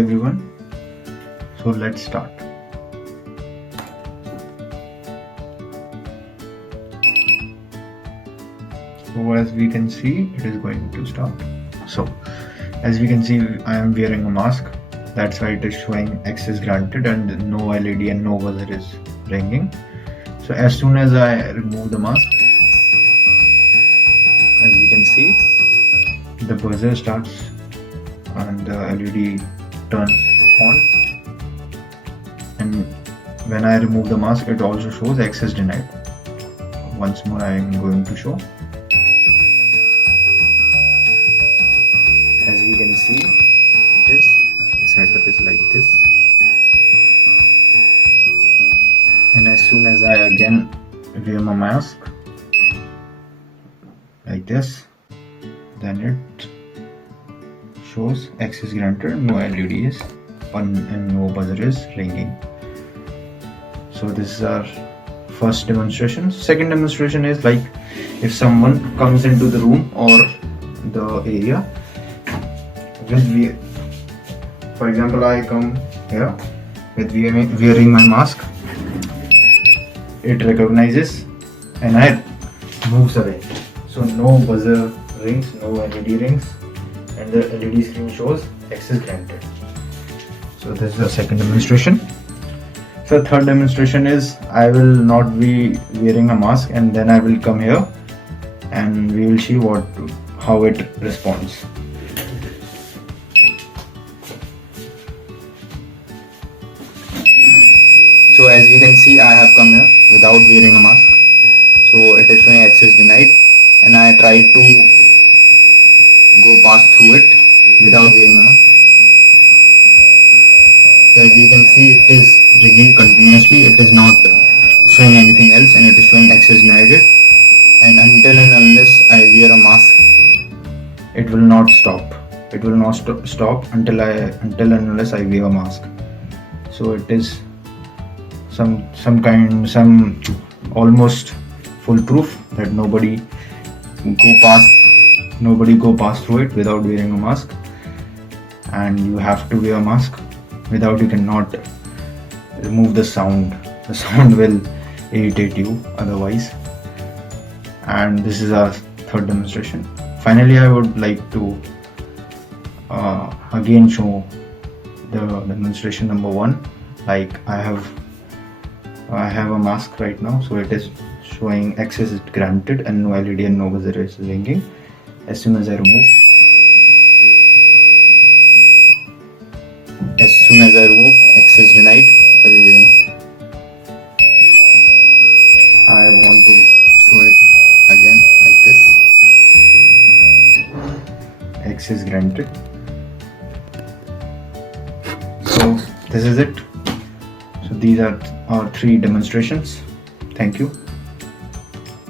everyone. So let's start. So as we can see, it is going to start. So as we can see, I am wearing a mask. That's why it is showing access granted and no LED and no buzzer is ringing. So as soon as I remove the mask, as we can see, the buzzer starts and the LED turns on, and when I remove the mask, it also shows access denied. Once more I am going to show. As we can see, the setup is like this, and as soon as I again wear my mask like this, then it shows access granted, no LED is on and no buzzer is ringing. So this is our first demonstration. Second demonstration is like if someone comes into the room or the area with for example, I come here with wearing my mask, it recognizes and I moves away. So no buzzer rings, no LED rings, and the LED screen shows access granted. So this is the second demonstration. So third demonstration is I will not be wearing a mask, and then I will come here and we will see how it responds. So as you can see, I have come here without wearing a mask. So it is showing access denied, and I try to go past through it without wearing a mask. So as you can see, it is ringing continuously. It is not showing anything else, and it is showing access denied. And until and unless I wear a mask, it will not stop. It will not stop until and unless I wear a mask. So it is some almost foolproof that nobody go past through it without wearing a mask, and you have to wear a mask. Without, you cannot remove the sound. The sound will irritate you otherwise. And this is our third demonstration. Finally, I would like to again show the demonstration number 1. Like I have a mask right now, so it is showing access is granted and no LED and no buzzer is ringing. As soon as I remove, access denied, LED rings. I want to show it again like this. Access granted. So this is it. So these are our 3 demonstrations. Thank you.